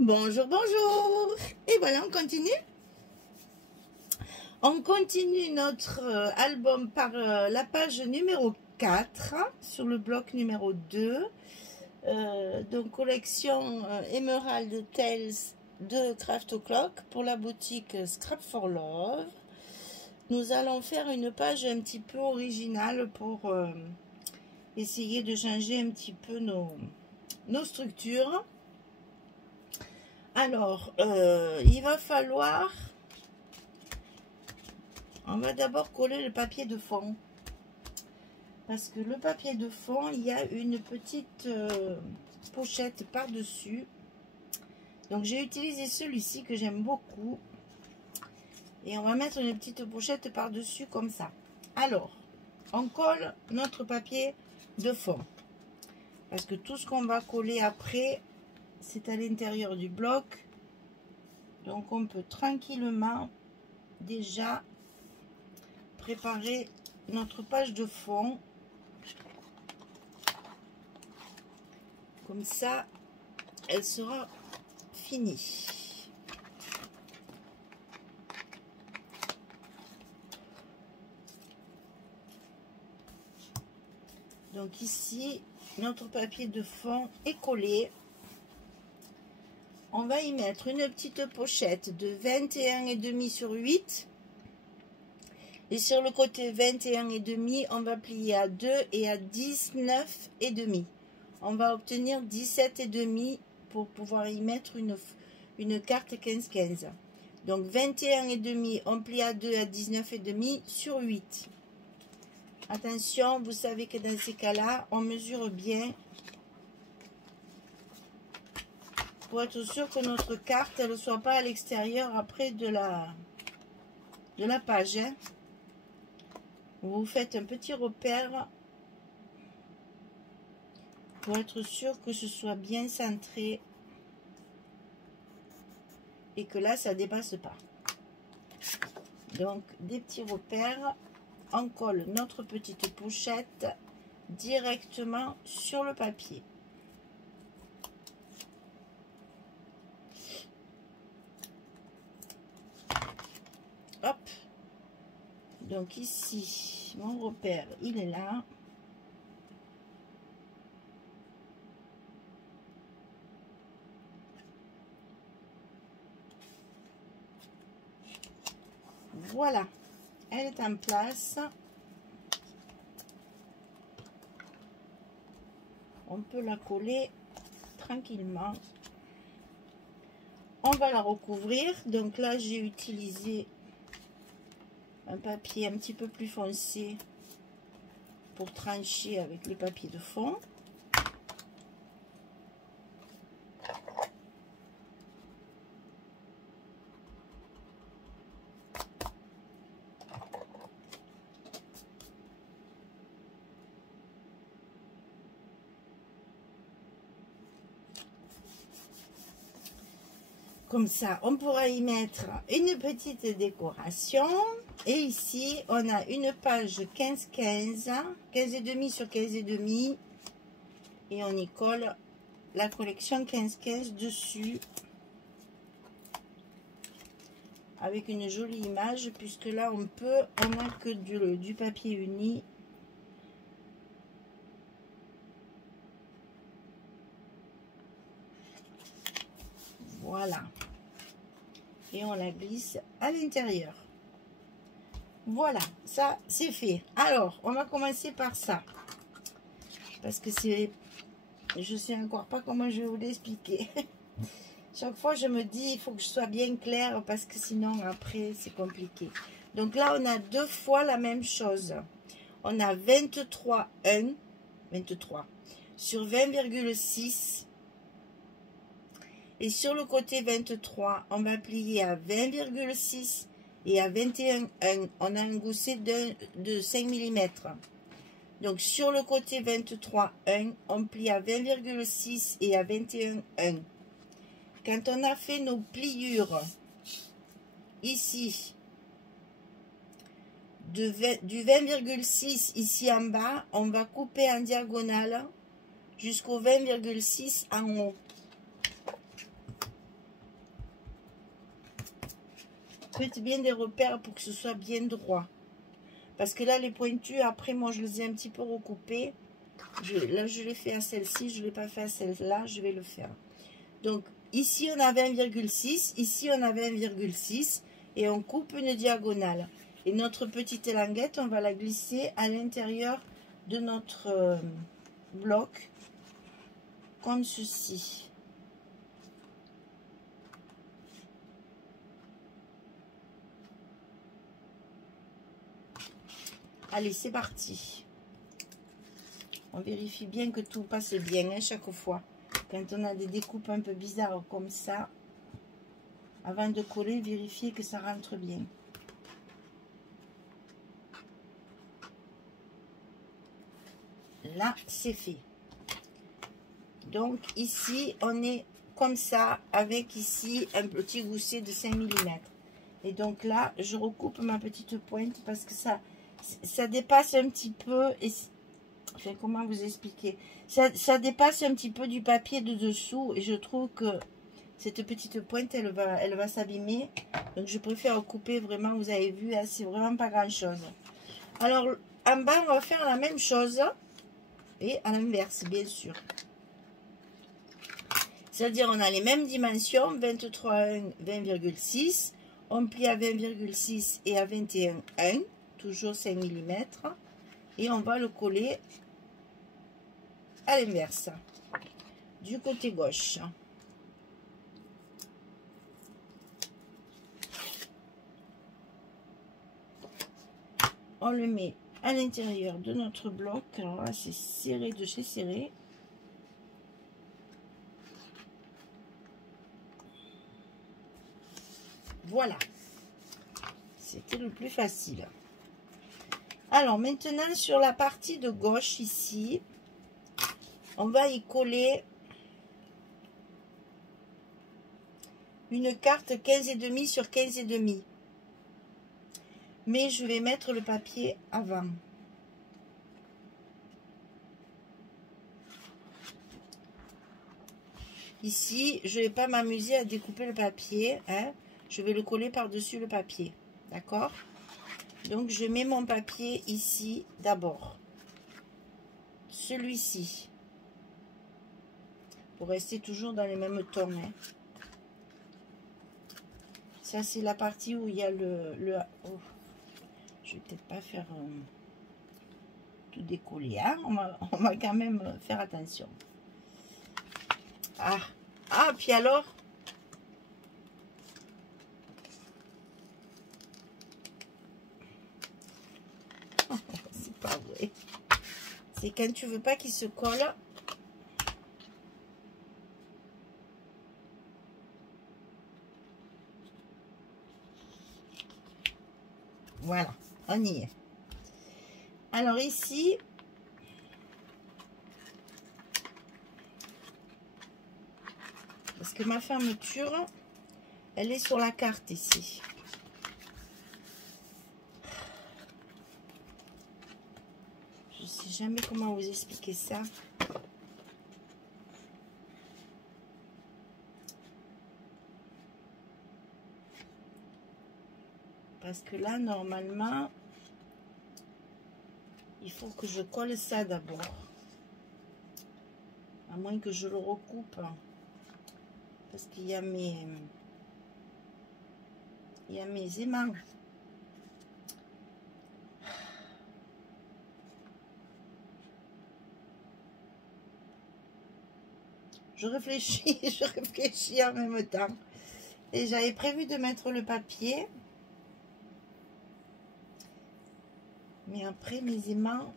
Bonjour, bonjour. Et voilà, on continue. On continue notre album par la page numéro 4 sur le bloc numéro 2. Donc collection Emerald Tales de Craft O'Clock pour la boutique Scrap for Love. Nous allons faire une page un petit peu originale pour essayer de changer un petit peu nos structures. Alors, il va falloir... On va d'abord coller le papier de fond. Parce que le papier de fond, il y a une petite pochette par-dessus. Donc, j'ai utilisé celui-ci que j'aime beaucoup. Et on va mettre une petite pochette par-dessus comme ça. Alors, on colle notre papier de fond. Parce que tout ce qu'on va coller après, c'est à l'intérieur du bloc. Donc, on peut tranquillement déjà préparer notre page de fond. Comme ça, elle sera finie. Donc ici, notre papier de fond est collé. On va y mettre une petite pochette de 21,5 sur 8. Et sur le côté 21,5, on va plier à 2 et à 19,5. On va obtenir 17,5 pour pouvoir y mettre une carte 15-15. Donc 21,5, on plie à 2 à 19,5 sur 8. Attention, vous savez que dans ces cas-là, on mesure bien pour être sûr que notre carte ne soit pas à l'extérieur après de la page. Hein. Vous faites un petit repère pour être sûr que ce soit bien centré et que là, ça ne dépasse pas. Donc, des petits repères. On colle notre petite pochette directement sur le papier. Hop. Donc ici, mon repère, il est là. Voilà. Elle est en place. On peut la coller tranquillement. On va la recouvrir. Donc là, j'ai utilisé un papier un petit peu plus foncé pour trancher avec le papier de fond. Comme ça, on pourra y mettre une petite décoration. Et ici, on a une page 15-15, 15,5 sur 15,5. Et on y colle la collection 15-15 dessus. Avec une jolie image, puisque là, on n'a que du papier uni. Voilà. Et on la glisse à l'intérieur. Voilà, ça c'est fait. Alors, on va commencer par ça. Parce que je sais encore pas comment je vais vous l'expliquer. Chaque fois, je me dis, il faut que je sois bien claire parce que sinon, après, c'est compliqué. Donc là, on a deux fois la même chose. On a 23,1, 23 sur 20,6. Et sur le côté 23, on va plier à 20,6 et à 21,1. On a un gousset de 5 mm. Donc sur le côté 23,1, on plie à 20,6 et à 21,1. Quand on a fait nos pliures ici, du 20,6 ici en bas, on va couper en diagonale jusqu'au 20,6 en haut. faites bien des repères pour que ce soit bien droit. Parce que là, les pointus, après, moi, je les ai un petit peu recoupés. Là, je l'ai fait à celle-ci, je ne l'ai pas fait à celle-là, je vais le faire. Donc, ici, on avait 1,6, ici, on avait 1,6, et on coupe une diagonale. Et notre petite languette, on va la glisser à l'intérieur de notre bloc, comme ceci. Allez, c'est parti. On vérifie bien que tout passe bien, hein, chaque fois. Quand on a des découpes un peu bizarres comme ça, avant de coller, vérifiez que ça rentre bien. Là, c'est fait. Donc, ici, on est comme ça, avec ici un petit gousset de 5 mm. Et donc là, je recoupe ma petite pointe parce que ça dépasse un petit peu. Et, enfin, comment vous expliquer? Ça dépasse un petit peu du papier de dessous. Et je trouve que cette petite pointe, elle va s'abîmer. Donc, je préfère couper vraiment, vous avez vu, hein, c'est vraiment pas grand-chose. Alors, en bas, on va faire la même chose. Et à l'inverse, bien sûr. C'est-à-dire, on a les mêmes dimensions, 23,1, 20,6. On plie à 20,6 et à 21,1, toujours 5 mm. Et on va le coller à l'inverse, du côté gauche. On le met à l'intérieur de notre bloc. Alors là, c'est serré de chez serré. Voilà. C'était le plus facile. Alors, maintenant, sur la partie de gauche, ici, on va y coller une carte 15,5 sur 15,5. Mais je vais mettre le papier avant. Ici, je ne vais pas m'amuser à découper le papier, hein. Je vais le coller par-dessus le papier. D'accord? Donc, je mets mon papier ici d'abord. Celui-ci. Pour rester toujours dans les mêmes tons. Hein. Ça, c'est la partie où il y a le oh. Je vais peut-être pas faire tout décoller. Hein. On va quand même faire attention. Ah, puis alors, c'est pas vrai. C'est quand tu veux pas qu'il se colle. Voilà, on y est. Alors ici, parce que ma fermeture, elle est sur la carte ici. Je sais jamais comment vous expliquer ça. Parce que là, normalement, il faut que je colle ça d'abord. À moins que je le recoupe. Parce qu'il y a mes aimants. Je réfléchis, je réfléchis en même temps. Et j'avais prévu de mettre le papier. Mais après, mes aimants,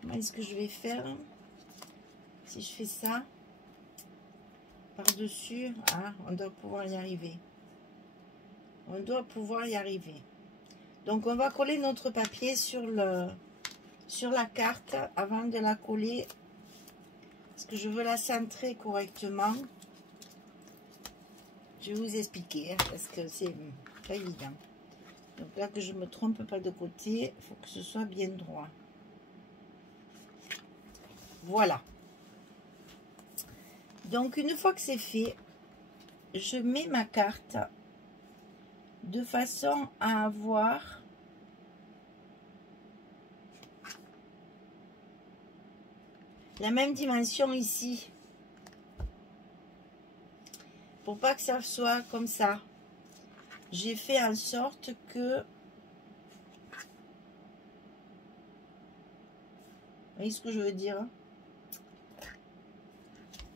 comment est-ce que je vais faire? Si je fais ça, par-dessus, ah, on doit pouvoir y arriver. On doit pouvoir y arriver. Donc, on va coller notre papier sur la carte avant de la coller. Parce que je veux la centrer correctement. Je vais vous expliquer, hein, parce que c'est pas évident. Donc là, que je ne me trompe pas de côté, il faut que ce soit bien droit. Voilà. Donc, une fois que c'est fait, je mets ma carte de façon à avoir la même dimension ici. Pour pas que ça soit comme ça, j'ai fait en sorte que... Vous voyez ce que je veux dire?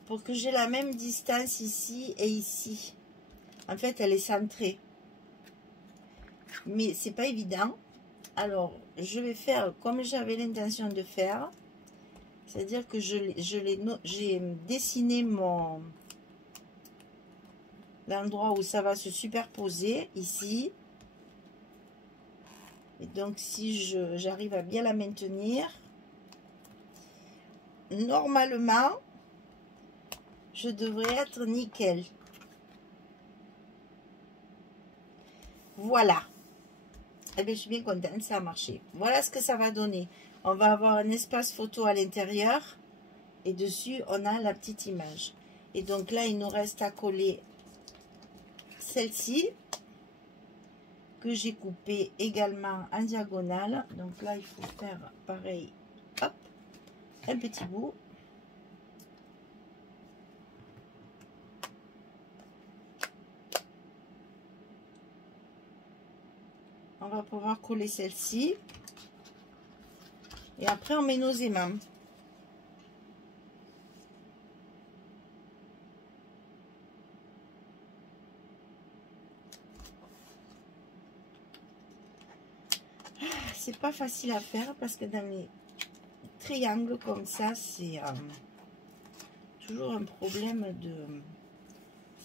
Pour que j'ai la même distance ici et ici. En fait, elle est centrée. Mais c'est pas évident. Alors, je vais faire comme j'avais l'intention de faire. C'est-à-dire que j'ai dessiné l'endroit où ça va se superposer, ici. Et donc, si j'arrive à bien la maintenir, normalement, je devrais être nickel. Voilà. Eh bien, je suis bien contente, ça a marché. Voilà ce que ça va donner. On va avoir un espace photo à l'intérieur. Et dessus, on a la petite image. Et donc là, il nous reste à coller celle-ci. Que j'ai coupée également en diagonale. Donc là, il faut faire pareil. Hop. Un petit bout. On va pouvoir coller celle-ci. Et après, on met nos aimants. C'est pas facile à faire parce que dans les triangles comme ça, c'est toujours un problème de...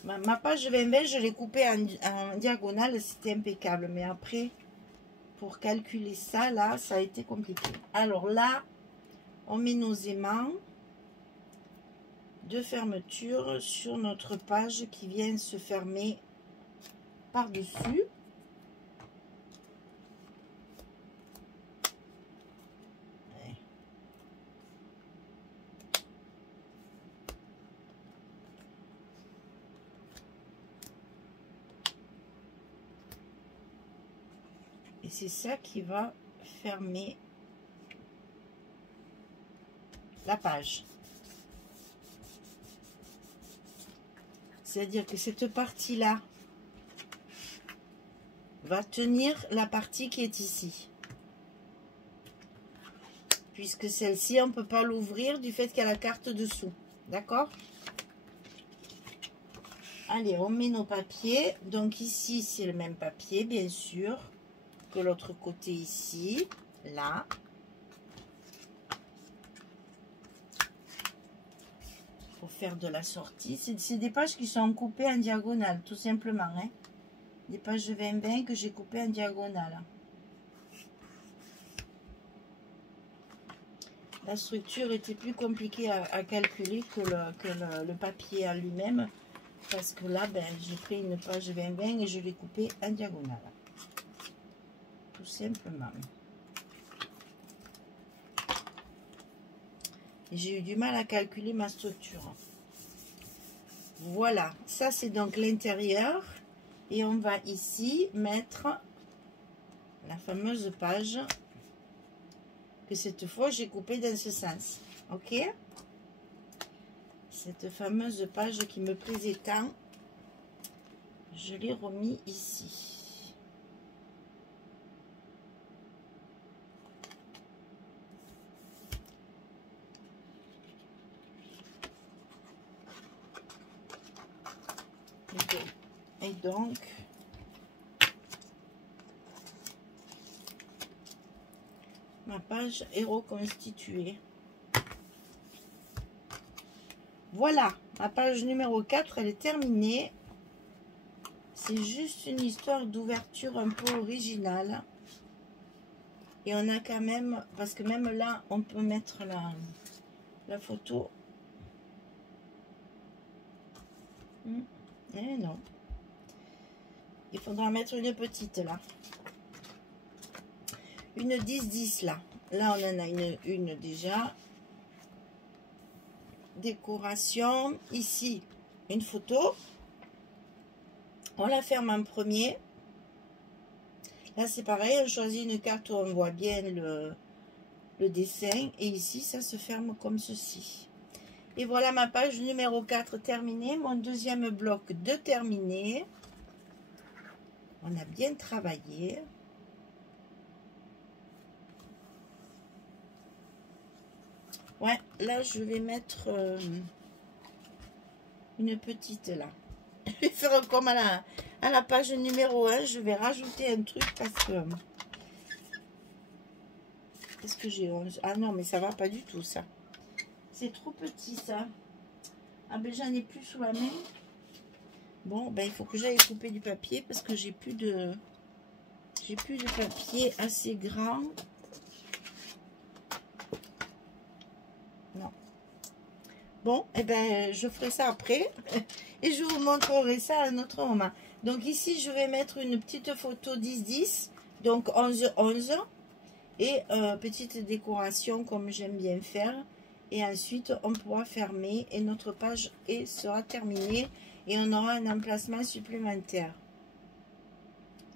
Ma page 2020, je l'ai coupée en diagonale, c'était impeccable. Mais après, pour calculer ça, là, ça a été compliqué. Alors là, on met nos aimants de fermeture sur notre page qui vient se fermer par-dessus. Et c'est ça qui va fermer la page. C'est-à-dire que cette partie-là va tenir la partie qui est ici. Puisque celle-ci, on ne peut pas l'ouvrir du fait qu'il y a la carte dessous. D'accord? Allez, on met nos papiers. Donc ici, c'est le même papier, bien sûr, que l'autre côté ici. Là. Pour faire de la sortie. C'est des pages qui sont coupées en diagonale, tout simplement. Hein. Des pages de 20-20 que j'ai coupées en diagonale. La structure était plus compliquée à calculer que le papier à lui-même. Parce que là, ben, j'ai pris une page 20-20 et je l'ai coupée en diagonale. Tout simplement. J'ai eu du mal à calculer ma structure. Voilà, ça c'est donc l'intérieur. Et on va ici mettre la fameuse page que cette fois j'ai coupée dans ce sens. Ok? Cette fameuse page qui me plaisait tant, je l'ai remis ici. Et donc, ma page est reconstituée. Voilà, ma page numéro 4, elle est terminée. C'est juste une histoire d'ouverture un peu originale. Et on a quand même, parce que même là, on peut mettre la photo. Eh non. Il faudra mettre une petite là. Une 10-10 là. Là, on en a une déjà. Décoration. Ici, une photo. On la ferme en premier. Là, c'est pareil, on choisit une carte où on voit bien le dessin. Et ici, ça se ferme comme ceci. Et voilà ma page numéro 4 terminée. Mon deuxième bloc de terminé. On a bien travaillé. Ouais, là, je vais mettre une petite là. Je vais faire comme à la page numéro 1. Je vais rajouter un truc parce que j'ai 11. Ah non, mais ça va pas du tout, ça. C'est trop petit, ça. Ah ben, j'en ai plus sous la main. Bon, ben, il faut que j'aille couper du papier parce que j'ai plus de papier assez grand. Non. Bon, et ben, je ferai ça après. Et je vous montrerai ça à un autre moment. Donc ici, je vais mettre une petite photo 10-10. Donc 11-11. Et petite décoration comme j'aime bien faire. Et ensuite, on pourra fermer. Et notre page sera terminée. Et on aura un emplacement supplémentaire.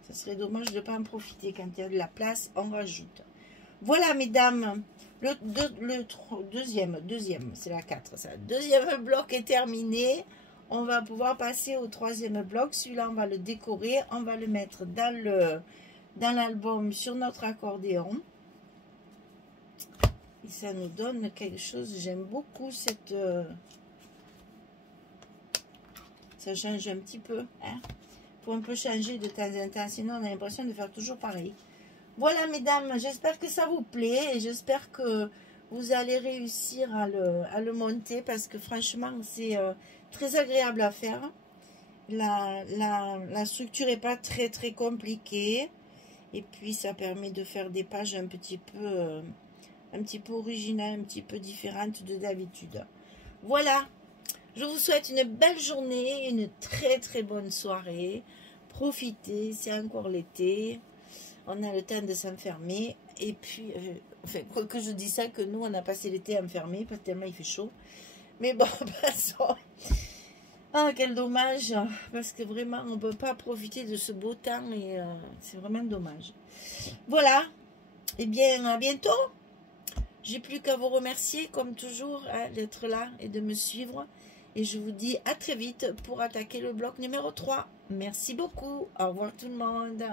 Ça serait dommage de ne pas en profiter. Quand il y a de la place, on rajoute. Voilà, mesdames. Le deuxième, c'est la 4. Ça. Le deuxième bloc est terminé. On va pouvoir passer au troisième bloc. Celui-là, on va le décorer. On va le mettre dans l'album sur notre accordéon. Et ça nous donne quelque chose. J'aime beaucoup cette... ça change un petit peu. Hein? Faut un peu changer de temps en temps. Sinon, on a l'impression de faire toujours pareil. Voilà, mesdames, j'espère que ça vous plaît et j'espère que vous allez réussir à le monter parce que franchement, c'est très agréable à faire. La structure n'est pas très compliquée et puis ça permet de faire des pages un petit peu originales, un petit peu différentes de d'habitude. Voilà, je vous souhaite une belle journée, une très bonne soirée. Profitez, c'est encore l'été. On a le temps de s'enfermer. Et puis, enfin, quoi que je dis ça, que nous, on a passé l'été enfermés, parce que tellement il fait chaud. Mais bon, passons. Ah, quel dommage. Parce que vraiment, on ne peut pas profiter de ce beau temps. Et c'est vraiment dommage. Voilà. Eh bien, à bientôt. J'ai plus qu'à vous remercier, comme toujours, hein, d'être là et de me suivre. Et je vous dis à très vite pour attaquer le bloc numéro 3. Merci beaucoup. Au revoir tout le monde.